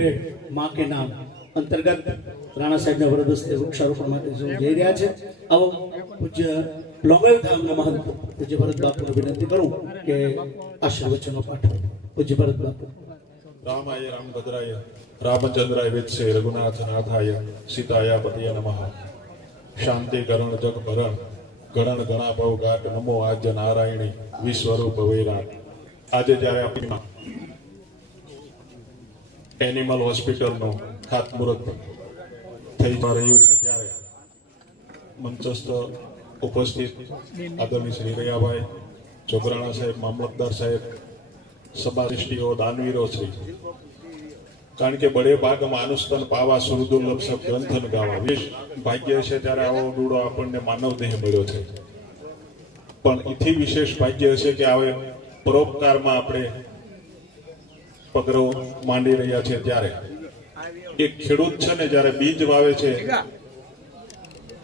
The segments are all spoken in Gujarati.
પેડમાં કે નામ અંતર્ગત રાણા સાહેબના વરદ હસ્તે વૃક્ષારોપણ માટે જઈ રહ્યા છે. આવો પૂજ્ય પ્લોગલ ધામના મહંત, પૂજ્ય ભરત બાપુને વિનંતી કરું કે આશીર્વચનો પાઠવે પૂજ્ય ભરત બાપુ. રામાય રામભદ્રાય રામચંદ્રાય વેત્સે રઘુનાથનાથાય, સીતાયા, પતિય નમઃ. શાંતિ કરણ, જગ ભરણ ગણ ગણા ભવ ગાટ, નમો આદ્ય નારાયણી, વિશ્વરૂપ વૈરાટ. આજે જ્યારે આપણી એનિમલ હોસ્પિટલનું ખાતમુહૂર્ત થઈ રહ્યું છે ત્યારે મંચસ્થ ઉપસ્થિત આદરણીય શ્રી રૈયાભાઈ જોગરાણા સાહેબ, મામલતદાર સાહેબ સભાશિષ્ટીઓ દાનવીરો છે કારણ કે બળે ભાગ માનુસ્તન પાવા સુરદુર્લભ સબ ગ્રંથન ગાવા. વિશ ભાગ્ય છે ત્યારે આવો ડૂડો આપણને માનવ દેહ મળ્યો છે. પણ એથી વિશેષ ભાગ્ય છે કે આવે પરોપકારમાં આપણે પગરો માંડી રહ્યા છે ત્યારે એક ખેડૂત છે ને જ્યારે બીજ વાવે છે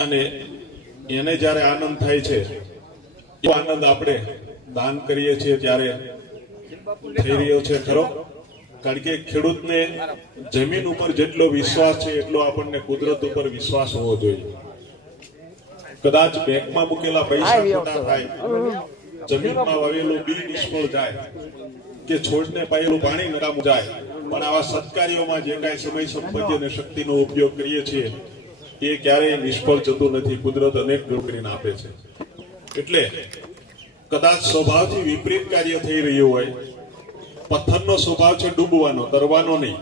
અને એને જ્યારે આનંદ થાય છે આનંદ આપણે દાન કરીએ છીએ ત્યારે થઈ રહ્યો છે ખરો? કારણ કે ખેડૂતને જમીન ઉપર જેટલો વિશ્વાસ છે, એટલો આપણને કુદરત ઉપર વિશ્વાસ હોવો જોઈએ. કદાચ બેંકમાં મૂકેલા પૈસા થાય, જમીનમાં વાવેલું બી નિષ્ફળ જાય કે છોડને પાયેલું પાણી નકામું જાય. પણ આવા સત્કાર્યોમાં જે કાંઈ સમય સંપત્તિ અને શક્તિનો ઉપયોગ કરીએ છીએ, એ ક્યારેય નિષ્ફળ જતું નથી. કુદરત અનેક કરીને આપે છે. એટલે કદાચ સ્વભાવથી વિપરીત કાર્ય થઈ રહ્યું હોય, પથ્થરનો સ્વભાવ છે ડૂબવાનો, તરવાનો નહીં.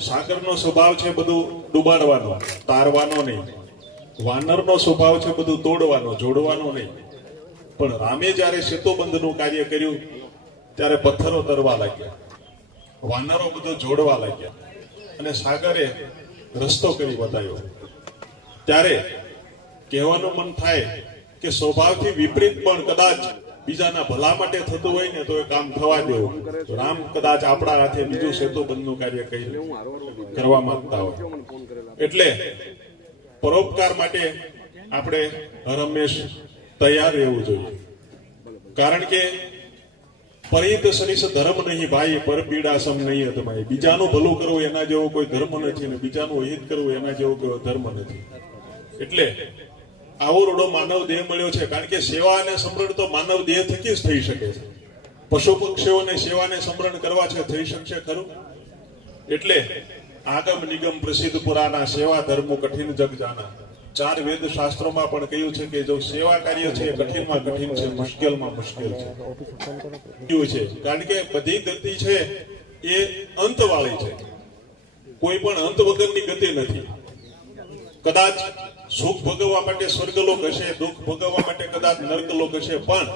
સાગરનો સ્વભાવ છે બધું ડૂબાડવાનો, તારવાનો નહીં. વાનરનો સ્વભાવ છે બધું તોડવાનો, જોડવાનો નહીં. પણ રામે જ્યારે સેતુબંધનું કાર્ય કર્યું ત્યારે પથ્થરો તરવા લાગ્યા. વાનરો બધો જોડવા લાગ્યા. અને સાગરે રસ્તો કરી બતાવ્યો. ત્યારે કહેવાનું મન થાય કે સ્વભાવથી વિપરીત પણ કદાચ બીજાના ભલા માટે થતું હોય ને તો એ કામ થવા દેવું રામ કદાચ આપણા હાથે બીજું સેતુબંધનું કાર્ય કરી કરવા માંગતા હોય. એટલે પરોપકાર માટે આપણે હરમેશ તૈયાર રહેવું જોઈએ. કારણ કે પરિત સરીસ ધર્મ નહીં ભાઈ, પર પીડાસમ નહીં અધમાય બીજાનું ભલું કરવું એના જેવો કોઈ ધર્મ નથી ને બીજાનું હિત કરવું એના જેવો કોઈ ધર્મ નથી. એટલે આવો રોડો માનવ દેહ મળ્યો છે, કારણ કે સેવા અને સમરણ તો માનવ દેહ થકી જ થઈ શકે છે. પશુ પક્ષીઓને સેવાને સમરણ કરવા છે, થઈ શકશે ખરું? એટલે આગમ નિગમ પ્રસિદ્ધ પુરાના સેવા ધર્મ કઠિન જગ જાના. ચાર વેદ શાસ્ત્રોમાં પણ કહ્યું છે કે જો સેવા કાર્ય છે, કઠિનમાં કઠિન છે, મુશ્કેલમાં મુશ્કેલ છે. છે. કારણ કે બધી ગતિ છે એ અંતવાળી છે. કોઈ પણ અંત વગરની ગતિ નથી. કદાચ સુખ ભોગવવા માટે સ્વર્ગલોક હશે, દુઃખ ભોગવવા માટે કદાચ નર્કલોક હશે, પણ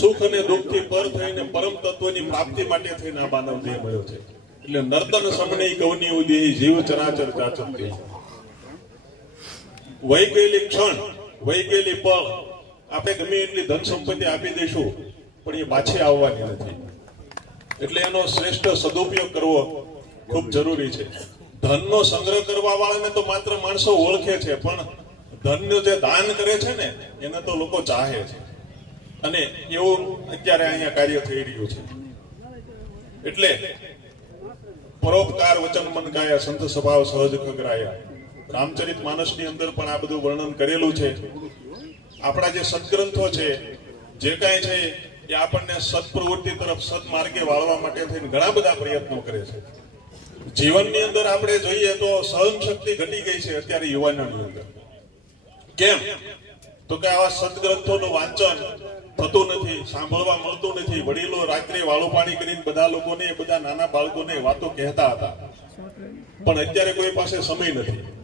સુખ અને દુઃખથી પર થઈને પરમ તત્વની પ્રાપ્તિ માટે થઈને આ માનવ દેહ મળ્યો છે. એટલે નર્તન સમય કવની ઉદેહી જીવ ચરાચર ચાચંતી વહી ગયેલી ક્ષણ, વહી ગયેલી પળ આપણે ગમે એટલી ધન સંપત્તિ આપી દઈશું, પણ એ પાછી આવવાની નથી. એટલે એનો શ્રેષ્ઠ સદુપયોગ કરવો ખૂબ જરૂરી છે. ધનનો સંગ્રહ કરવા વાળાને તો માત્ર માણસો ઓળખે છે, પણ ધનનું જે દાન કરે છે ને, એને તો લોકો ચાહે છે. અને એવું અત્યારે અહીંયા કાર્ય થઈ રહ્યું છે. એટલે પરોપકાર વચન મન કાયા સંત સ્વભાવ સહજ ખગરાયા. રામચરિત માનસની અંદર પણ આ બધું વર્ણન કરેલું છે. આપણા જે સદગ્રંથો છે, જે કાંઈ છે, એ આપણને સત્પ્રવૃત્તિ તરફ સદમાર્ગે વાળવા માટે થઈને ઘણા બધા પ્રયત્નો કરે છે. જીવનની અંદર આપણે જોઈએ તો સહન શક્તિ ઘટી ગઈ છે અત્યારે યુવાનોની અંદર. કેમ? તો કે આવા સદગ્રંથોનું વાંચન થતું નથી, સાંભળવા મળતું નથી. વડીલો રાત્રે વાળો પાણી કરીને બધા લોકોને, બધા નાના બાળકોને વાતો કહેતા હતા. પણ અત્યારે કોઈ પાસે સમય નથી.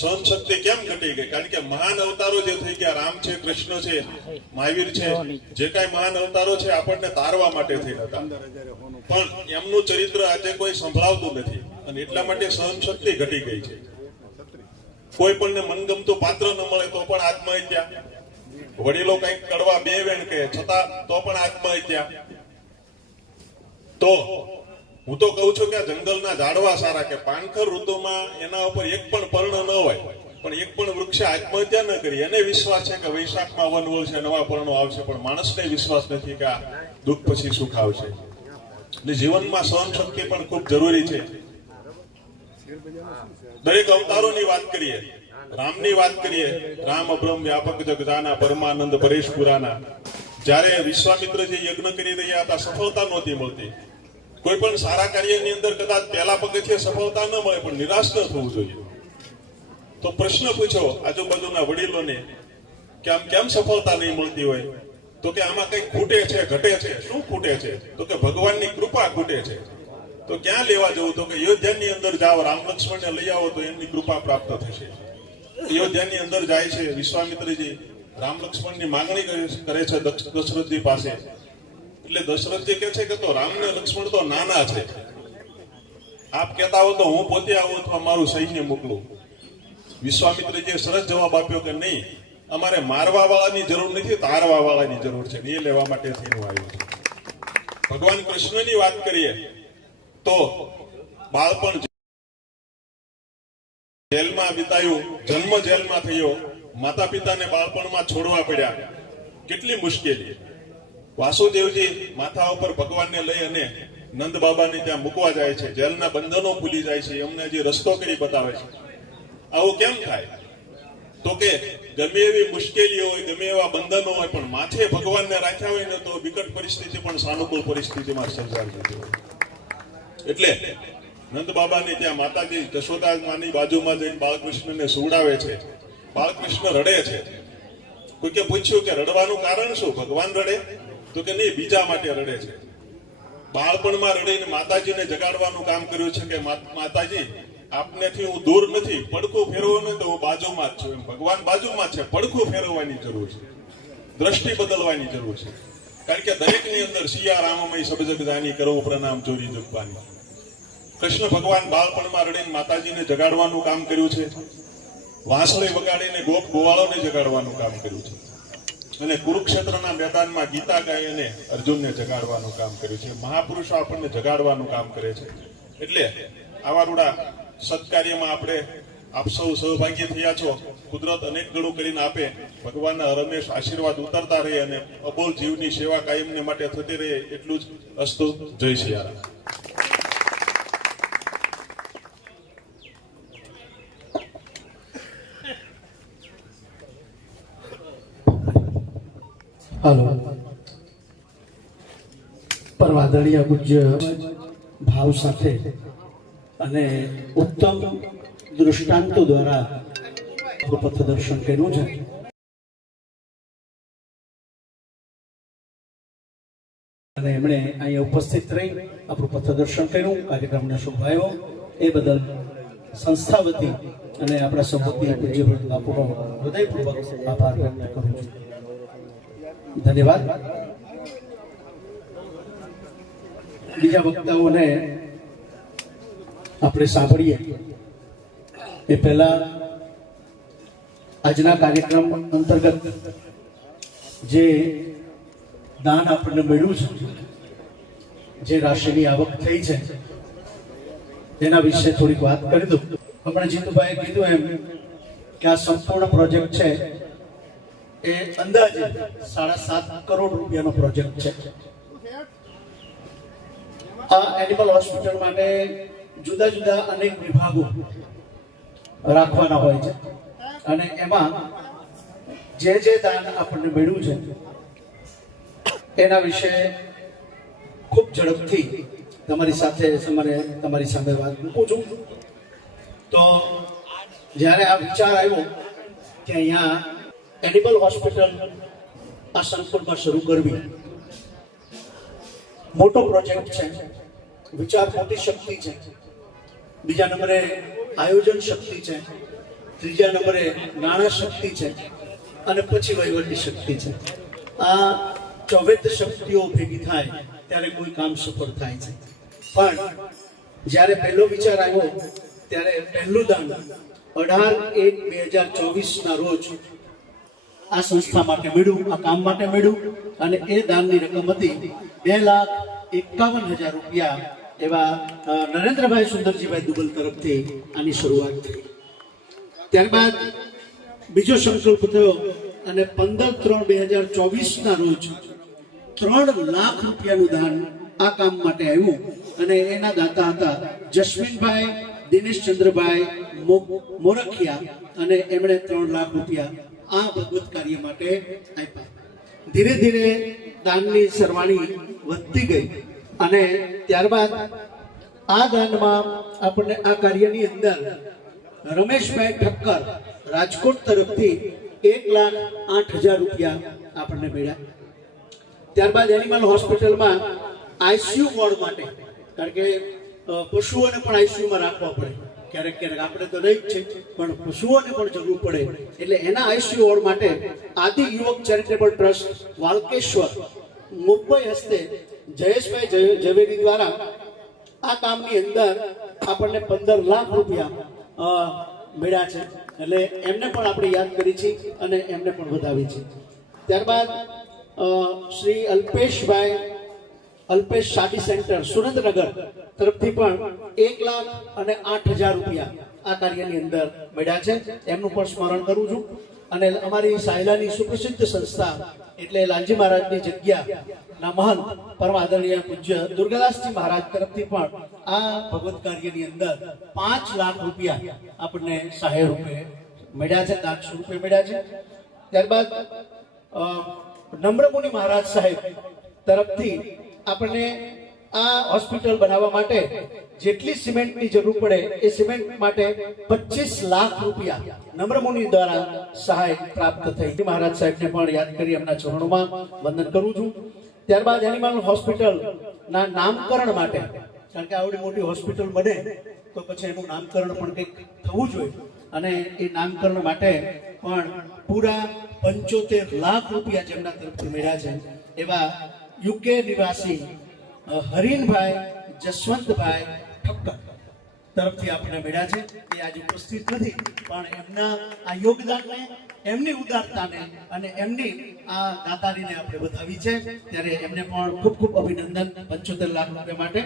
સહન શક્તિ કેમ ઘટી ગઈ? કારણ કે મહાન અવતારો જે થઈ ગયા, રામ છે, કૃષ્ણ છે, મહાવીર છે, જે કઈ મહાન અવતારો છે, આપણને તારવા માટે થઈ હતા. પણ એમનું ચરિત્ર આજે કોઈ સંભળાવતું નથી અને એટલા માટે સહન શક્તિ ઘટી ગઈ છે. કોઈ પણ ને મનગમતું પાત્ર ન મળે તો પણ આત્મહત્યા. વડીલો કંઈક કડવા બે વેણ કહે, છતાં તો પણ આત્મહત્યા. તો હું તો કહું છું કે આ જંગલના ઝાડવા સારા કે પાનખર ઋતુમાં એના ઉપર એક પણ પર્ણ ન હોય, પણ એક પણ વૃક્ષે આત્મહત્યા ન કરી, એને વિશ્વાસ છે કે વૈશાખમાં વન વળશે નવા પર્ણો આવશે, પણ માણસને વિશ્વાસ નથી કે આ દુઃખ પછી સુખ આવશે. એટલે જીવનમાં સહન શક્તિ પણ ખૂબ જરૂરી છે. દરેક અવતારોની વાત કરીએ, રામની વાત કરીએ, રામ અબ્રમ વ્યાપક જગદાના પરમાનંદ પરેશ પુરાના જ્યારે વિશ્વામિત્રજી યજ્ઞ કરી રહ્યા હતા, સફળતા નહોતી મળતી. કોઈ પણ સારા કાર્યની અંદર કદાચ પહેલા પગથિયે સફળતા ન મળે, પણ નિરાશ ન થવું જોઈએ. તો પ્રશ્ન પૂછો આજુબાજુના વડીલોને, કે આમ કેમ સફળતા નહીં મળતી હોય? તો કે આમાં કઈ ખૂટે છે, ઘટે છે? શું ખૂટે છે? તો કે ભગવાનની કૃપા ખૂટે છે. તો ક્યાં લેવા જવું? તો કે અયોધ્યાની અંદર જાઓ, રામ લક્ષ્મણને લઈ આવો, તો એમની કૃપા પ્રાપ્ત થશે. અયોધ્યાની અંદર જાય છે વિશ્વામિત્રજી, રામ લક્ષ્મણની માંગણી કરે છે- દશરથજી પાસે. એટલે દશરથજી કહે છે કે તો રામ ને લક્ષ્મણ તો નાના છે. આપ કહેતા હો તો હું પોતે આવું અથવા મારું સૈન્ય મોકલું. વિશ્વામિત્રજીએ સરસ જવાબ આપ્યો કે નહીં, અમારે મારવા વાળાની જરૂર નથી તારવા વાળાની જરૂર છે. એ લેવા માટે થઈને છું. ભગવાન કૃષ્ણની વાત કરીએ તો બાળપણ જેલમાં વિતાયું, જન્મ જેલમાં થયો માતા પિતાને બાળપણમાં છોડવા પડ્યા. કેટલી મુશ્કેલી. વાસુદેવજી માથા ઉપર ભગવાનને લઈ અને નંદ બાબાને ત્યાં મૂકવા જાય છે. જેલના બંધનો ભૂલી જાય છે. એમને જે રસ્તો કરી બતાવે છે. આવું કેમ થાય? તો કે ગમે એવી મુશ્કેલીઓ હોય, ગમે એવા બંધનો હોય, પણ માથે ભગવાનને રાખ્યા હોય ને તો વિકટ પરિસ્થિતિ પણ સાનુકૂળ પરિસ્થિતિમાં સર્જાઈ જતી હોય. એટલે નંદ બાબાને ત્યાં માતાજી જશોદા માની બાજુમાં જઈને બાળકૃષ્ણને સુવડાવે છે. બાળકૃષ્ણ રડે છે. કોઈકે પૂછ્યું કે રડવાનું કારણ શું? ભગવાન રડે? તો કે નહીં, બીજા માટે રડે છે. બાળપણમાં રડીને માતાજીને જગાડવાનું કામ કર્યું છે કે માતાજી, આપનેથી હું દૂર નથી, પડખું ફેરવો ને તો હું બાજુમાં જ છું એમ. ભગવાન બાજુમાં છે, પડખું ફેરવવાની જરૂર છે. દ્રષ્ટિ બદલવાની જરૂર છે. કારણ કે દરેકની અંદર સિયા રામમય સબજગ જાની કરો પ્રણામ, ચોરી, જગવાની. કૃષ્ણ ભગવાન બાળપણમાં રડીને માતાજીને જગાડવાનું કામ કર્યું છે. વાંસળી વગાડીને ગોપ ગોવાળોને જગાડવાનું કામ કર્યું છે. અને કુરુક્ષેત્રના મેદાનમાં ગીતા ગાઈ અને અર્જુનને જગાડવાનું કામ કર્યું છે. મહાપુરુષો આપણને જગાડવાનું કામ કરે છે. એટલે આવા રૂડા સત્કાર્યમાં આપણે આપ સૌ સહભાગી થયા છો. કુદરત અનેક ગણું કરીને આપે. ભગવાનના રમેશ આશીર્વાદ ઉતરતા રહે અને અબોલ જીવની સેવા કાયમને માટે થતી રહે એટલું જ અસ્તુ. જય સિયારામ હાલો પરવાદળિયા પૂજ્ય ભાવ સાથે અને ઉત્તમ દૃષ્ટાંતો દ્વારા પથ દર્શન કર્યું છે. અને એમણે અહીંયા ઉપસ્થિત રહી આપણું પથદર્શન કર્યું, કાર્યક્રમને શોભાયો. એ બદલ સંસ્થા વતી અને આપણા સંપત્તિ પૂજ્ય બાપુનો હૃદયપૂર્વક આભાર વ્યક્ત કરું છું. ધન્યવાદ. બીજા વક્તાઓને આપણે સાંભળીએ. એ પહેલા આજના કાર્યક્રમ અંતર્ગત જે દાન આપણને મળ્યું છે, જે રાશિની આવક થઈ છે, તેના વિશે થોડીક વાત કરી દઉં. હમણાં જીતુભાઈએ કીધું એમ કે આ સંપૂર્ણ પ્રોજેક્ટ છે એ અંદાજે સાડા સાત કરોડ રૂપિયાનો પ્રોજેક્ટ છે. આ એનિમલ હોસ્પિટલ માટે જુદા જુદા અનેક વિભાગો રાખવાના હોય છે. અને એમાં જે જે દાન આપણને મળ્યું છે, એના વિશે ખૂબ ઝડપથી તમારી સાથે તમારે તમારી સામે વાત મૂકું છું. તો જ્યારે આ વિચાર આવ્યો કે અહીંયા એનિમલ હોસ્પિટલ આ શરૂ કરવી. મોટો પ્રોજેક્ટ છે. વિચાર મોટી શક્તિ છે. બીજા નંબરે આયોજન શક્તિ છે. ત્રીજા નંબરે નાણાં શક્તિ છે. અને પછી વહીવટી શક્તિ છે. આ ચોવેદ શક્તિઓ ભેગી થાય ત્યારે કોઈ કામ સફળ થાય છે. પણ જ્યારે પહેલો વિચાર આવ્યો, ત્યારે પહેલું દાન અઢાર એક બે હજાર ચોવીસના રોજ આ સંસ્થા માટે મળ્યું, આ કામ માટે મળ્યું અને એ દાનની રકમ હતી બે લાખ એકાવન હજાર રૂપિયા એવા નરેન્દ્રભાઈ સુંદરજીભાઈ દુબલ તરફથી આની શરૂઆત થઈ. ત્યારબાદ બીજો સંકલ્પ થયો અને પંદર ત્રણ બે હજાર ચોવીસના રોજ ત્રણ લાખ રૂપિયાનું દાન આ કામ માટે આવ્યું અને એના દાતા હતા જસ્મીનભાઈ, દિનેશચંદ્રભાઈ મોરખિયા અને એમણે ત્રણ લાખ રૂપિયા આ ભગવત કાર્ય માટે આપ્યા ધીરે ધીરે દાનની સરવાણી વધતી ગઈ અને ત્યારબાદ આ દાનમાં આપણને આ કાર્યની અંદર રમેશભાઈ ઠક્કર રાજકોટ તરફથી એક લાખ આઠ હજાર રૂપિયા આપણને મળ્યા. ત્યારબાદ એનિમલ હોસ્પિટલમાં આઈસીયુ વોર્ડ માટે, કારણ કે પશુઓને પણ આઈસીયુમાં રાખવા પડે. ક્યારેક ક્યારેક આપણે તો રહી જ છે, પણ પશુઓને પણ જરૂર પડે. એટલે એના આઈસીયુ વોર્ડ માટે આદિ યુવક ચેરિટેબલ ટ્રસ્ટ, વાલકેશ્વર, મુંબઈ હસ્તે જયેશભાઈ જય- ઝવેરી દ્વારા આ કામની અંદર આપણને પંદર લાખ રૂપિયા મળ્યા છે. એટલે એમને પણ આપણે યાદ કરી છે અને એમને પણ વધાવી છે. ત્યારબાદ શ્રી અલ્પેશભાઈ અલ્પેશ શાદી સેન્ટર, સુરેન્દ્રનગર તરફથી પણ એક લાખ અને આઠ હજાર રૂપિયા આ કાર્યની અંદર મળ્યા છે. એમનું પણ સ્મરણ કરું છું. અને અમારી સાયલાની સુપ્રસિદ્ધ સંસ્થા એટલે લાલજી મહારાજની જગ્યાના મહંત પરમ આદરણીય પૂજ્ય દુર્ગાદાસજી મહારાજ તરફથી પણ આ ભગવત કાર્યની અંદર પાંચ લાખ રૂપિયા આપણને સહાય રૂપે મળ્યા છે, દાન સ્વરૂપે મળ્યા છે. ત્યારબાદ નમ્રમુનિ મહારાજ સાહેબ તરફથી આપણને આ હોસ્પિટલ બનાવવા માટે જેટલી સિમેન્ટની જરૂર પડે એ સિમેન્ટ માટે પચીસ લાખ રૂપિયા નમ્રમુનિ દ્વારા સહાય પ્રાપ્ત થઈ. મહારાજ સાહેબને પણ યાદ કરી એમના ચરણોમાં વંદન કરું છું. ત્યારબાદ એનિમલ હોસ્પિટલ ના નામકરણ માટે, કારણ કે આવડી મોટી હોસ્પિટલ બને, તો પછી એનું નામકરણ પણ કંઈક થવું જોઈએ. અને એ નામકરણ માટે પણ પૂરા પંચોતેર લાખ રૂપિયા જેમના તરફથી મળ્યા છે એવા યુકે નિવાસી હરીનભાઈ જસવંતભાઈ ઠક્કર તરફથી આપણને મળ્યા છે. એ આજે ઉપસ્થિત નથી, પણ એમના આ યોગદાનને, એમની ઉદારતાને અને એમની આ દાતારીને આપણે વધાવી છે. ત્યારે એમને પણ ખૂબ ખૂબ અભિનંદન પંચોતેર લાખ રૂપિયા માટે.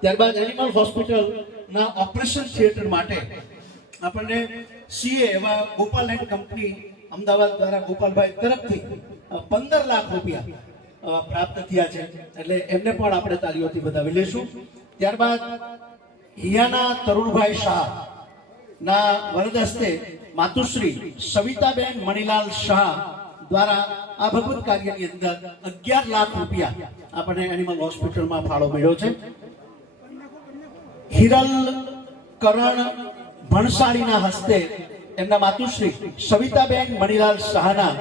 ત્યારબાદ એનિમલ હોસ્પિટલના ઓપરેશન થિયેટર માટે આપણને સીએ એવા ગોપાલ એન્ડ કંપની અમદાવાદ દ્વારા ગોપાલભાઈ તરફથી પંદર લાખ રૂપિયા પ્રાપ્ત થયા છે. એટલે એમને પણ આપણે તાલીઓથી વધાવી લઈશું ત્યારબાદ હિયાના તરુણભાઈ શાહ ના વરદ માતુશ્રી સવિતાબેન મણિલાલ શાહ દ્વારા આ ભગવત કાર્યની અંદર અગિયાર લાખ રૂપિયા આપણને એનિમલ હોસ્પિટલમાં ફાળો મળ્યો છે. હિરલ કરણ ભણસાળીના હસ્તે એમના માતુશ્રી સવિતાબેન મણિલાલ શાહના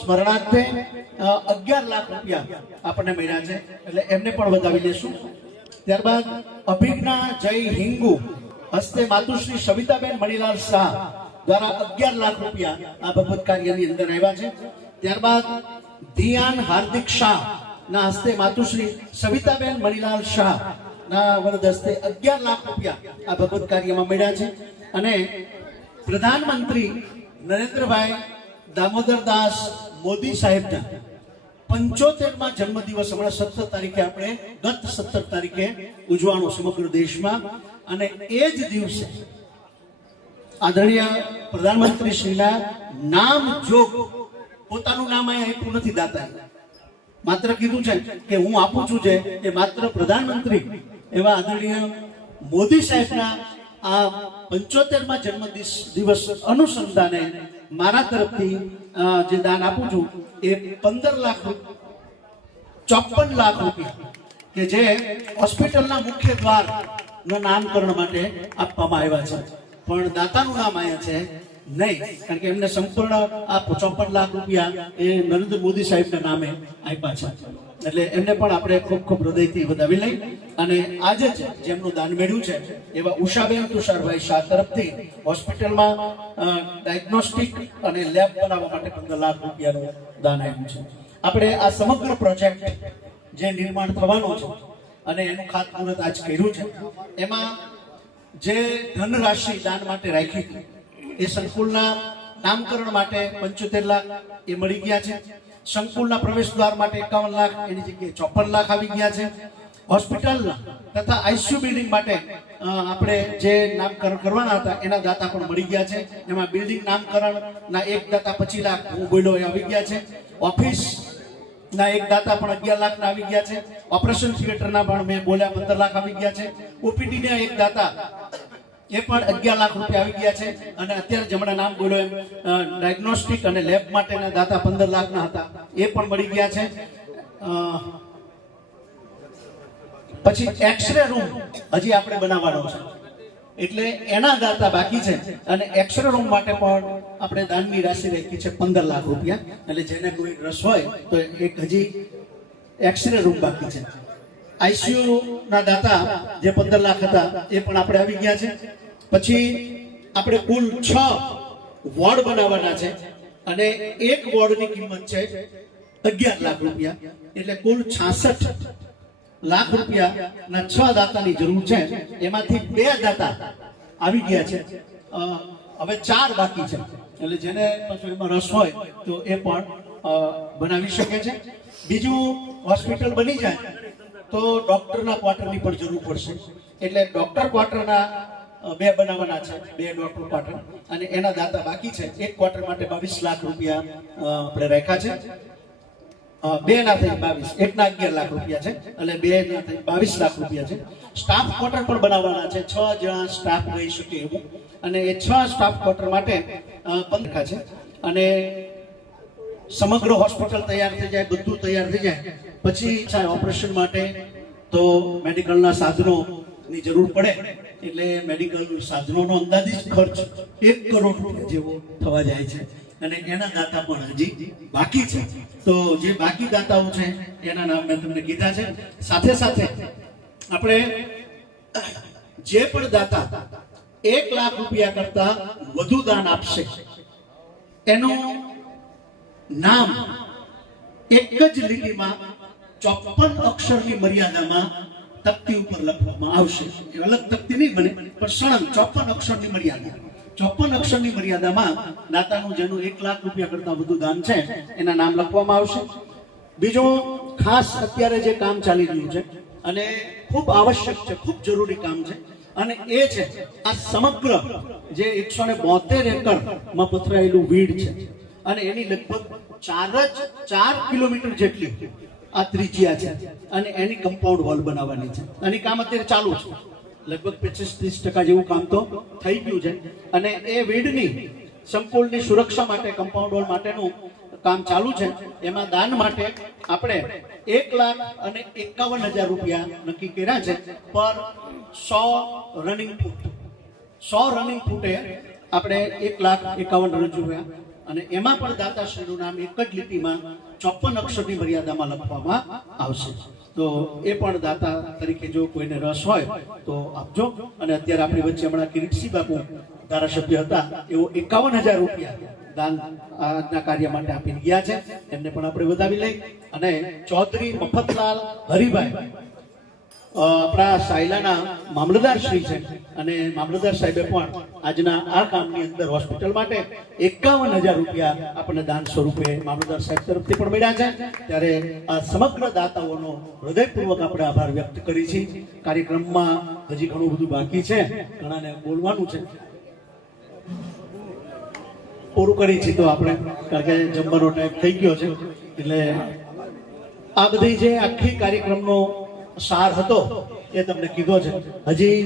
સ્મરણાર્થે અગિયાર લાખ રૂપિયા આપણને મળ્યા છે. એટલે એમને પણ વધાવી લેશું. ત્યારબાદ અભિજ્ઞા જય હિંગુ, હસ્તે માતુશ્રી સવિતાબેન મણિલાલ શાહ દ્વારા અગિયાર લાખ રૂપિયા આ ભગવત કાર્યની અંદર આવ્યા છે. ત્યારબાદ ધીયાન હાર્દિક શાહ ના હસ્તે માતુશ્રી સવિતાબેન મણિલાલ શાહ ના વરદ હસ્તે અગિયાર લાખ રૂપિયા આ ભગવત કાર્યમાં મળ્યા છે. અને પ્રધાનમંત્રી નરેન્દ્રભાઈ દામોદરદાસ મોદી સાહેબના પંચોતેરમાં જન્મદિવસ હમણાં સત્તર તારીખે આપણે ગત સત્તર તારીખે ઉજવાનો સમગ્ર દેશમાં. અને એ જ દિવસે આદરણીય પ્રધાનમંત્રી શ્રીના નામ જોગ, પોતાનું નામ અહીંયા આપ્યું નથી દાતા માત્ર કીધું છે કે હું આપું છું જે, એ માત્ર પ્રધાનમંત્રી એવા આદરણીય મોદી સાહેબના આ પંચોતેરમાં જન્મ દિવસ અનુસંધાને મારા તરફથી જે દાન આપું છું, એ પંદર લાખ ચોપન લાખ રૂપિયા, કે જે હોસ્પિટલના મુખ્ય દ્વાર નામકરણ માટે આપવામાં આવ્યા છે. પણ દાતાનું નામ અહીંયા છે નહીં, કારણ કે એમને સંપૂર્ણ આ ચોપન લાખ રૂપિયા એ નરેન્દ્ર મોદી સાહેબના નામે આપ્યા છે. એટલે એમને પણ આપણે ખૂબ ખૂબ હૃદયથી વધાવી લઈ અને આજે જ જેમનું દાન મેળ્યું છે, એવા ઉષાબેન તુષારભાઈ શાહ તરફથી હોસ્પિટલમાં ડાયગ્નોસ્ટિક અને લેબ બનાવવા માટે પંદર લાખ રૂપિયાનું દાન આપ્યું છે. આપણે આ સમગ્ર પ્રોજેક્ટ જે નિર્માણ થવાનો છે અને એનું ખાતમુહૂર્ત આજ કર્યું છે, એમાં જે ધનરાશિ દાન માટે રાખી હતી, એ સંકુલના નામકરણ માટે પંચોતેર લાખ એ મળી ગયા છે. સંકુલના પ્રવેશ દ્વાર માટે એકાવન લાખ, એની જગ્યાએ ચોપન લાખ આવી ગયા છે. હોસ્પિટલના તથા આઈસીયુ બિલ્ડિંગ માટે આપણે જે નામકરણ કરવાના હતા, એના દાતા પણ મળી ગયા છે. એમાં બિલ્ડિંગ નામકરણના એક દાતા પચીસ લાખ હું બોલ્યો એ આવી ગયા છે. ઓફિસ ના એક દાતા પણ અગિયાર લાખ ના આવી ગયા છે. ઓપરેશન થિયેટરના પણ મેં બોલ્યા પંદર લાખ આવી ગયા છે. ઓપીડી ના એક દાતા એ પણ અગિયાર લાખ રૂપિયા આવી ગયા છે. અને અત્યારે જમણા નામ બોલો એમ ડાયગ્નોસ્ટિક અને લેબ માટેના દાતા પંદર લાખના હતા. એ પણ મળી ગયા છે. પછી એક્સરે રૂમ હજી આપણે બનાવવાનો છે. એટલે એના દાતા બાકી છે. અને એક્સરે રૂમ માટે પણ આપણે દાનની રાશિ રાખી છે પંદર લાખ રૂપિયા. એટલે જેને કોઈ રસ હોય તો એક હજી એક્સરે રૂમ બાકી છે. આઈસીયુ ના દાતા જે પંદર લાખ હતા, એ પણ આપણે આવી ગયા છે. પછી આપણે કુલ છ વોર્ડ બનાવવાના છે અને એક વોર્ડની કિંમત છે અગિયાર લાખ રૂપિયા. એટલે કુલ છાસઠ લાખ રૂપિયા ના છ દાતાની જરૂર છે. એમાંથી બે દાતા આવી ગયા છે. હવે ચાર બાકી છે. એટલે જેને એમાં રસ હોય તો એ પણ બનાવી શકે છે. બીજું હોસ્પિટલ બની જાય તો ડોક્ટરના ક્વાર્ટરની પણ જરૂર પડશે. એટલે ડોક્ટર ક્વાર્ટરના બે બનાવવાના છે, બે ડોક્ટર ક્વાર્ટર. અને એના દાતા બાકી છે. એક ક્વાર્ટર માટે બાવીસ લાખ રૂપિયા આપણે રાખ્યા છે. બે ના થઈ બાવીસ. એક ના અગિયાર લાખ રૂપિયા છે. એટલે બે ના થઈ બાવીસ લાખ રૂપિયા છે. સ્ટાફ ક્વાર્ટર પણ બનાવવાના છે. છ જણા સ્ટાફ રહી શકે એવું. અને એ છ સ્ટાફ ક્વાર્ટર માટે પંખા છે. અને સમગ્ર હોસ્પિટલ તૈયાર થઈ જાય, બધું તૈયાર થઈ જાય. પછી ચાહે ઓપરેશન માટે તો મેડિકલના સાધનોની જરૂર પડે, એટલે મેડિકલ સાધનોનો અંદાજિત ખર્ચ એક કરોડ રૂપિયા જેવો થવા જાય છે. અને એના દાતા પણ હજી બાકી છે. તો જે બાકી દાતાઓ છે, એના નામ મેં તમને કીધા છે. સાથે સાથે આપણે જે પણ દાતા એક લાખ રૂપિયા કરતા વધુ દાન આપશે, એનું નામ એક જ લીટીમાં ચોપન અક્ષરની મર્યાદામાં તકતી ઉપર લખવામાં આવશે. અલગ તકતી નહીં બને, પણ સળંગ ચોપન અક્ષરની મર્યાદા. ચોપન અક્ષરની મર્યાદામાં દાતાનું જેનું એક લાખ રૂપિયા કરતા વધુ દાન છે, એના નામ લખવામાં આવશે. બીજું, ખાસ અત્યારે જે કામ ચાલી રહ્યું છે, અને ખૂબ આવશ્યક છે, ખૂબ જરૂરી કામ છે, અને એ છે, આ સમગ્ર જે એકસો ને બોતેર એકરમાં પથરાયેલું વીડ છે, અને એની લગભગ ચાર જ, ચાર કિલોમીટર જેટલી આ ત્રિજ્યા છે. અને એની કમ્પાઉન્ડ વોલ બનાવવાની છે. અને કામ અત્યારે ચાલુ છે. લગભગ પચીસ ત્રીસ ટકા જેવું કામ તો થઈ ગયું છે. અને એ વીડની સંકુલની સુરક્ષા માટે કમ્પાઉન્ડ વોલ માટેનું કામ ચાલુ છે. એમાં દાન માટે આપણે એક લાખ અને એકાવન હજાર રૂપિયા નક્કી કર્યા છે. પર સો રનિંગ ફૂટ સો રનિંગ ફૂટે આપણે એક લાખ એકાવન રૂપિયા. અને એમાં પણ દાતાશ્રીનું નામ એક જ લીટીમાં ચોપન અક્ષરની મર્યાદામાં લખવામાં આવશે. તો એ પણ દાતા તરીકે જો કોઈને રસ હોય, તો આપજો અને અત્યારે આપણી વચ્ચે હમણાં કિરીટસિંહ બાપુ ધારાસભ્ય હતા એવો એકાવન હજાર રૂપિયા દાન આજના કાર્ય માટે આપીને ગયા છે. એમને પણ આપણે વધાવી લઈ. અને ચૌધરી મફતલાલ હરિભાઈ આપણા સાયલાના મામલતદાર શ્રી છે. અને મામલતદાર સાહેબે પણ આજના આ કામની અંદર હોસ્પિટલ માટે એકાવન હજાર રૂપિયા આપણને દાન સ્વરૂપે મામલતદાર સાહેબ તરફથી પણ મળ્યા છે. ત્યારે આ સમગ્ર દાતાઓનો હૃદયપૂર્વક આપણે આભાર વ્યક્ત કરી છે. કાર્યક્રમમાં હજી ઘણું બધું બાકી છે. ઘણાને બોલવાનું છે. પૂરું કરી છે તો આપણે, કારણ કે જમવાનો ટાઈમ થઈ ગયો છે. એટલે આ બધી જે આખી કાર્યક્રમનો સાર હતો એ તમને કીધો છે. હજી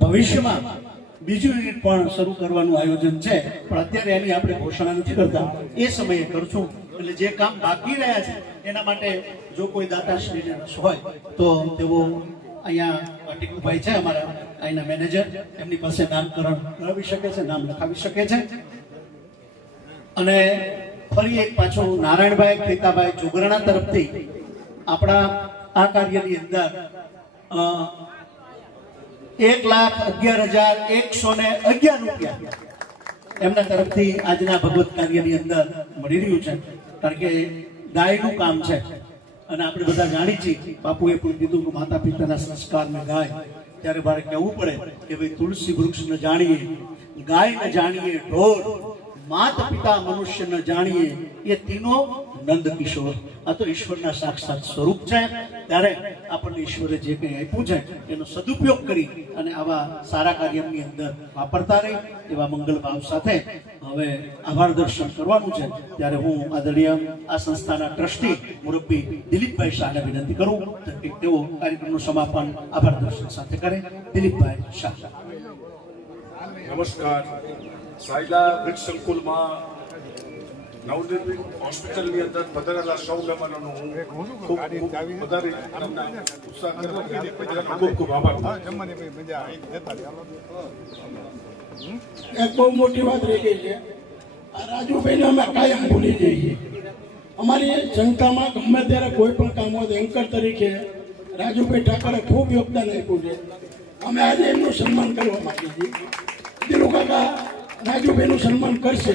ભવિષ્યમાં બીજું યુનિટ પણ શરૂ કરવાનું આયોજન છે. પણ અત્યારે એની આપણે ઘોષણા નથી કરતા. એ સમયે કરશું. એટલે જે કામ બાકી રહ્યા છે, એના માટે જો કોઈ દાતાશ્રીને રસ હોય, તો તેઓ અહીંયા ટીકુભાઈ છે, અમારા અહીંના મેનેજર. એમની પાસે નામકરણ કરાવી શકે છે, નામ લખાવી શકે છે. અને ફરી એક પાછું નારાયણભાઈ, ખેતાભાઈ જોગરાણા તરફથી આપણા આ કાર્યની અંદર એક લાખ અગિયાર હજાર એકસો ને અગિયાર રૂપિયા એમના તરફથી આજના ભગવત કાર્યની અંદર મળી રહ્યું છે. કારણ કે ગાયનું કામ છે. અને આપણે બધા જાણી છીએ, બાપુએ પણ કીધું કે માતા પિતાના સંસ્કારને ગાય. ત્યારે મારે કહેવું પડે કે ભાઈ તુલસી વૃક્ષને જાણીએ ગાયને જાણીએ, ઢોર માતા પિતા મનુષ્યને જાણીએ એ તીનો નંદ કિશોર. આ તો ઈશ્વરના સાક્ષાત સ્વરૂપ છે. ત્યારે આપણને ઈશ્વરે જે કંઈ આપ્યું છે, એનો સદુપયોગ કરી અને આવા સારા કાર્યની અંદર વાપરતા રહી. એવા મંગલ ભાવ સાથે હવે આભાર દર્શન કરવાનું છે. ત્યારે હું આદરણીય આ સંસ્થાના ટ્રસ્ટી મુરબ્બી દિલીપભાઈ શાહને વિનંતી કરું કે તેઓ કાર્યક્રમનું સમાપન આભાર દર્શન સાથે કરે. દિલીપભાઈ શાહ. નમસ્કાર. સાયલા વૃક્ષ સંકુલમાં નવનિર્મિત હોસ્પિટલની અંદર પધારેલા સૌ મહેમાનોનો હું ખૂબ ખૂબ વધારે ઉત્સાહ ખૂબ ખૂબ આભાર. એક બહુ મોટી વાત રહી ગઈ છે. આ રાજુભાઈને અમે કાયમ ભૂલી જઈએ. અમારી જનતામાં ગમે ત્યારે કોઈ પણ કામ હોય તો એન્કર તરીકે રાજુભાઈ ઠાકરે ખૂબ યોગદાન આપ્યું છે. અમે આજે એમનું સન્માન કરવા માંગીએ છીએ. દિલુ કાકા રાજુભાઈનું સન્માન કરશે.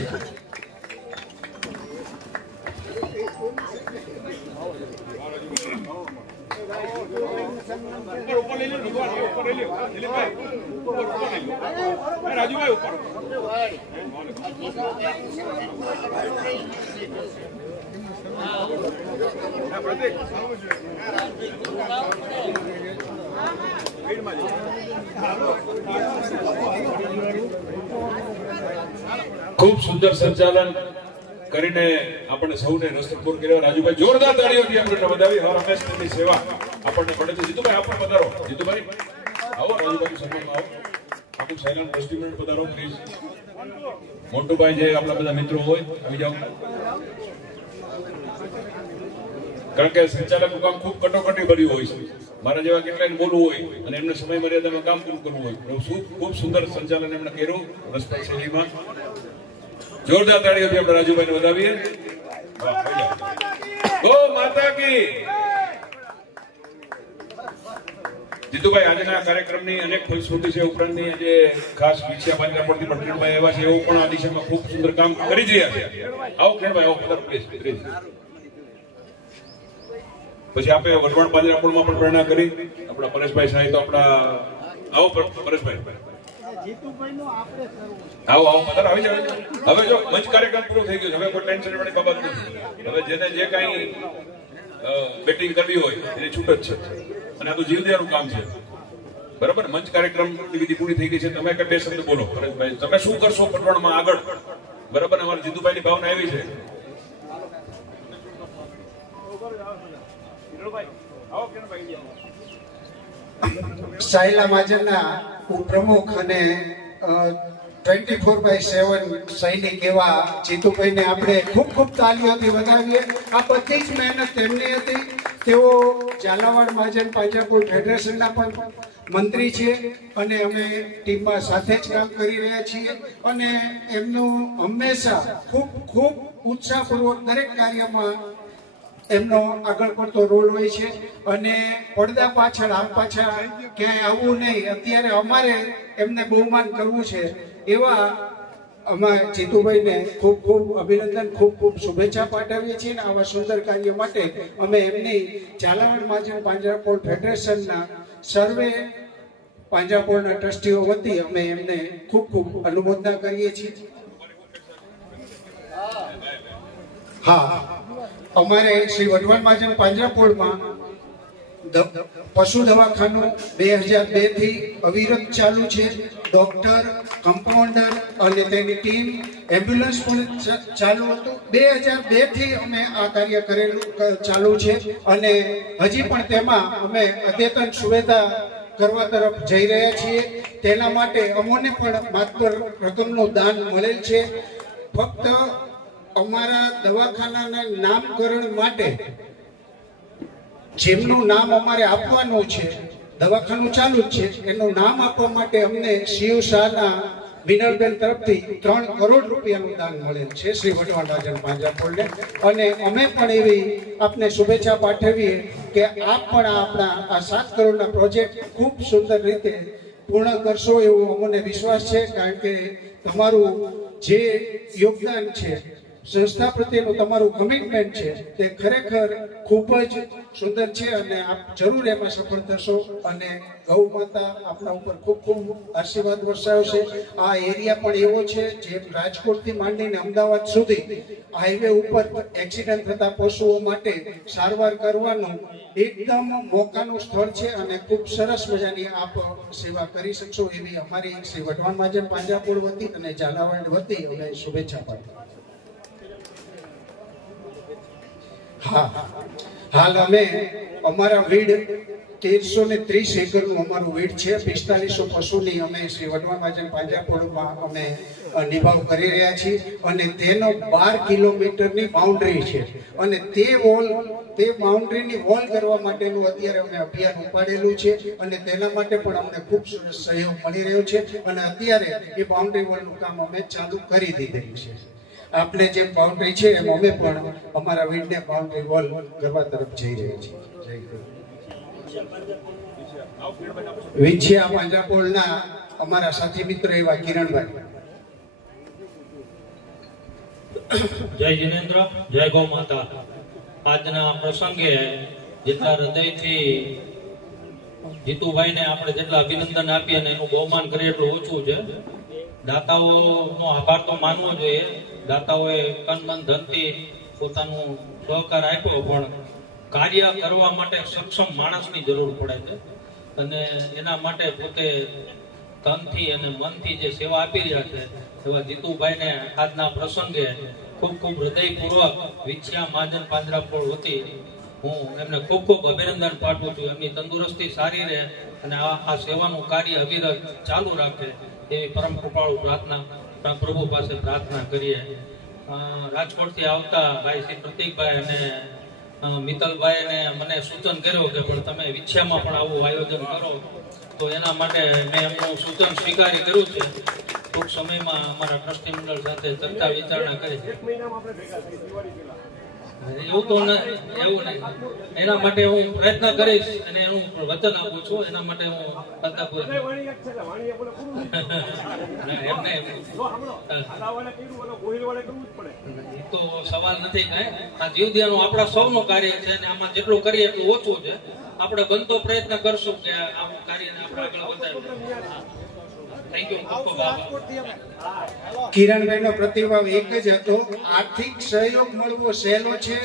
ખૂબ સુંદર સંચાલન કરીને આપણે સૌને રસ્તો પૂર કર્યો. રાજુભાઈ જોરદાર તાળીઓથી આપણે વધાવી હંમેશ તેમની સેવા. આપણને મળે છે. જીતુભાઈ આપ પણ પધારો. જીતુભાઈ, આવો રાજુભાઈ સન્માનમાં આવો. આપણું સાયલન્ટ ટ્રસ્ટી પધારો પ્લીઝ મોટુભાઈ જે આપણા બધા મિત્રો હોય, આવી જાઓ. કારણ કે સંચાલકનું કામ ખૂબ કટોકટી ભર્યું હોય છે. મારા જેવા કેટલાય બોલવું હોય અને એમને સમય મર્યાદામાં કામ પૂરું કરવું હોય. ખૂબ સુંદર સંચાલન એમણે કર્યું રસ્તા શૈલીમાં. જોરદાર તાળીઓથી આપણે રાજુભાઈને વધાવીએ. ગો માતા કી જીતુભાઈ આજના કાર્યક્રમની અનેક ફલશ્રુતિ છે ઉપરાંતની આજે ખાસ વિછિયા બાંધરા પરથી કિરણભાઈ એવા છે, એવું પણ આ દિશામાં ખૂબ સુંદર કામ કરી રહ્યા છે. આવો ખેડભાઈ આવો પધારો, પ્લીઝ પછી આપણે વઢવાણ પાંજરાપોળમાં પણ પ્રેરણા કરી. આપણા પરેશભાઈ સાહેબ તો આપણા આવો પર- પરેશભાઈ. આવો આવો, પધાર, આવી જાવ હવે જો, મંચ કાર્યક્રમ પૂરો થઈ ગયો છે. હવે કોઈ ટેન્શન વાળી બાબત નથી. હવે જેને જે કાંઈ બેટિંગ કરવી હોય, એની છૂટ જ છે. અને આ તો જીવદયાનું કામ છે. બરાબર? મંચ કાર્યક્રમ વિધિ પૂરી થઈ ગઈ છે. તમે બે શબ્દ બોલો. પરેશભાઈ તમે શું કરશો પટવણમાં આગળ? બરાબર? અમારા જીતુભાઈની ભાવના એવી છે. સાયલા માજરના ઉપપ્રમુખ અને ટ્વેન્ટી ફોર બાય સેવન સૈનિક એવા જીતુભાઈને આપણે ખૂબ ખૂબ તાલીઓથી વધાવીએ. આ બધી જ મહેનત તેમની હતી. તેઓ ઝાલાવાડ મહાજન પાંજરાપુર ફેડરેશનના પણ મંત્રી છે અને અમે ટીમમાં સાથે જ કામ કરી રહ્યા છીએ અને એમનું હંમેશા ખૂબ ખૂબ ઉત્સાહપૂર્વક દરેક કાર્યમાં એમનો આગળ પડતો રોલ હોય છે અને પડદા પાછળ આમ પાછળ ક્યાંય આવવું નહીં. અત્યારે અમારે એમને બહુમાન કરવું છે. એવા અમારા જીતુભાઈને ખૂબ ખૂબ અભિનંદન, ખૂબ ખૂબ શુભેચ્છા પાઠવીએ છીએ અને આવા સુંદર કાર્ય માટે અમે એમની ઝાલાવાડ મહાજન પાંજરાપોળ ફેડરેશનના સર્વે પાંજરાપોળના ટ્રસ્ટીઓ વતી અમે એમને ખૂબ ખૂબ અનુમોદના કરીએ છીએ. હા, અમારે શ્રી વઢવાણ મહાજન પાંજરાપોળમાં પશુ દવાખાનું બે હજાર બેથી અવિરત ચાલુ છે. ડોક્ટર કમ્પાઉન્ડર અને તેની ટીમ એમ્બ્યુલન્સ પણ ચાલુ હતું. બે હજાર બેથી અમે આ કાર્ય કરેલું ચાલુ છે. અને હજી પણ તેમાં અમે અદ્યતન સુવિધા કરવા તરફ જઈ રહ્યા છીએ. તેના માટે અમોને પણ માત્ર રકમનું દાન મળેલ છે. ફક્ત અમારા દવાખાનાના નામકરણ માટે જેમનું નામ અમારે આપવાનું છે દવાખાનું ચાલુ જ છે. એનું નામ આપવા માટે અમને શિવ શાહના મિનરબેન તરફથી ત્રણ કરોડ રૂપિયાનું દાન મળેલ છે શ્રી વટવાણ રાજન પાંજરાપોળને અને અમે પણ એવી આપને શુભેચ્છા પાઠવીએ કે આપ પણ આપણા આ સાત કરોડના પ્રોજેક્ટ ખૂબ સુંદર રીતે પૂર્ણ કરશો એવો અમને વિશ્વાસ છે. કારણ કે તમારું જે યોગદાન છે સંસ્થા પ્રત્યેનું તમારું કમિટમેન્ટ છે, તે ખરેખર ખૂબ જ સુંદર છે અને આપ જરૂર એમાં સફળ થશો અને ગૌ માતા આપણા ઉપર ખૂબ ખૂબ આશીર્વાદ વરસાવશે. આ એરિયા પણ એવો છે, જે રાજકોટથી માંડીને અમદાવાદ સુધી હાઈવે ઉપર એક્સિડન્ટ થતા પશુઓ માટે સારવાર કરવાનું એકદમ મોકાનું સ્થળ છે અને ખૂબ સરસ મજાની આપ સેવા કરી શકશો એવી અમારી શ્રી વઢવાણ મહાજન પાંજરાપોળ વતી અને ઝાલાવાડ વતી અમે શુભેચ્છા પાઠવી. હા. હાલ અમે અમારા વીડ તેરસો ને ત્રીસ એકરનું અમારું વીડ છે. પિસ્તાલીસો પશુની અમે શ્રી વડવા મહાજન પાંજરાપોળમાં અમે નિભાવ કરી રહ્યા છીએ અને તેનો બાર કિલોમીટરની બાઉન્ડ્રી છે. અને તે વોલ તે બાઉન્ડ્રીની વોલ કરવા માટેનું અત્યારે અમે અભિયાન ઉપાડેલું છે અને તેના માટે પણ અમને ખૂબ સરસ સહયોગ મળી રહ્યો છે અને અત્યારે એ બાઉન્ડ્રી વોલનું કામ અમે ચાલુ કરી દીધેલું છે. આપણે જે બાઉન્ડ્રી છે એમ અમે પણ અમારા વીડને બાઉન્ડ્રી વોલ કરવા તરફ જઈ રહ્યા હિન્દ. વિછિયા પાંજરાપોળના અમારા સાથી મિત્ર એવા કિરણભાઈ. જય જિનેન્દ્ર, જય ગૌ માતા. આજના પ્રસંગે જેટલા હૃદયથી જીતુભાઈને આપણે જેટલા અભિનંદન આપીએ અને એનું બહુમાન કરીએ એટલું ઓછું છે. દાતાઓનો આભાર તો માનવો જોઈએ. દાતાઓએ તન મન ધનથી પોતાનું સહકાર આપ્યો, પણ કાર્ય કરવા માટે સક્ષમ માણસની જરૂર પડે છે. અને એના માટે પોતે તનથી અને મનથી જે સેવા આપી રહ્યા છે, એવા જીતુભાઈને આજના પ્રસંગે ખૂબ ખૂબ હૃદયપૂર્વક વિછ્યા માજન પાંજરાપોળ વતી હું એમને ખૂબ ખૂબ અભિનંદન પાઠવું છું. એમની તંદુરસ્તી સારી રહે અને આ આ સેવાનું કાર્ય અવિરત ચાલુ રાખે. એવી પરમ કૃપાળુ પ્રાર્થના પ્રભુ પાસે પ્રાર્થના કરીએ. રાજકોટથી આવતા ભાઈ શ્રી પ્રતિકભાઈ અને અ, મિત્તલભાઈને મને સૂચન કર્યું કે પણ તમે વિછ્યામાં પણ આવું આયોજન કરો. તો એના માટે મેં એમનું સૂચન સ્વીકારી કર્યું છે. ટૂંક સમયમાં અમારા ટ્રસ્ટી મંડળ સાથે ચર્ચા વિચારણા કરી એવું તો એવું નહીં. એના માટે હું પ્રયત્ન કરીશ અને એનું વચન આપું છું. એના માટે હું કરતા તો સવાલ નથી કઈ આ જીવદયાનું આપણા સૌનું કાર્ય છે અને આમાં જેટલું કરીએ એટલું ઓછું છે. આપણે બનતો પ્રયત્ન કરશું કે આ કાર્યને આપણે આગળ વધારીએ કિરણભાઈનો પ્રતિભાવ એક જ હતો આર્થિક સહયોગ મળવો સહેલો છે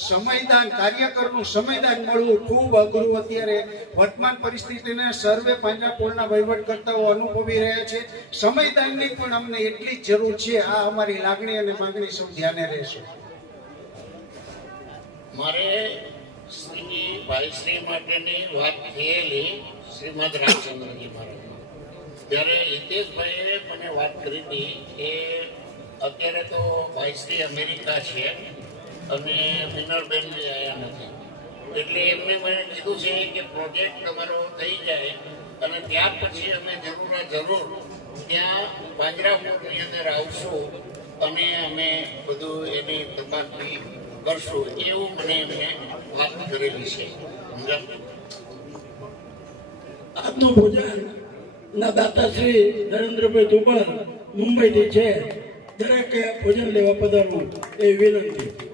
સમયદાન કાર્યકરનું સમયદાન મળવું ખૂબ અઘરું. અત્યારે વર્તમાન પરિસ્થિતિને સર્વે પાંજરાપોળના વહીવટકર્તાઓ અનુભવી રહ્યા છે. સમયદાનની પણ અમને એટલી જ જરૂર છે આ અમારી લાગણી અને માંગણી સૌ ધ્યાને રહેશે. મારે શ્રી ભાઈશ્રી માટેની વાત થયેલી શ્રીમદ રામચંદ્રજી મહારાજ ત્યારે હિતેશભાઈએ મને વાત કરી હતી કે અત્યારે તો ભાઈશ્રી અમેરિકા છે, અને મિનરબેન બી આવ્યા નથી એટલે એમને મને કીધું છે કે પ્રોજેક્ટ તમારો થઈ જાય, અને ત્યાર પછી અમે જરૂર જરૂર ત્યાં પાંજરાપુરની અંદર આવશું, અને અમે બધું એની તપાસણી કરશું, એવું મને એમને વાત કરેલી છે? આજનું ભોજન ના દાતા શ્રી નરેન્દ્રભાઈ ધુમર મુંબઈથી છે. દરેકે ભોજન લેવા પધારવું એ વિનંતી.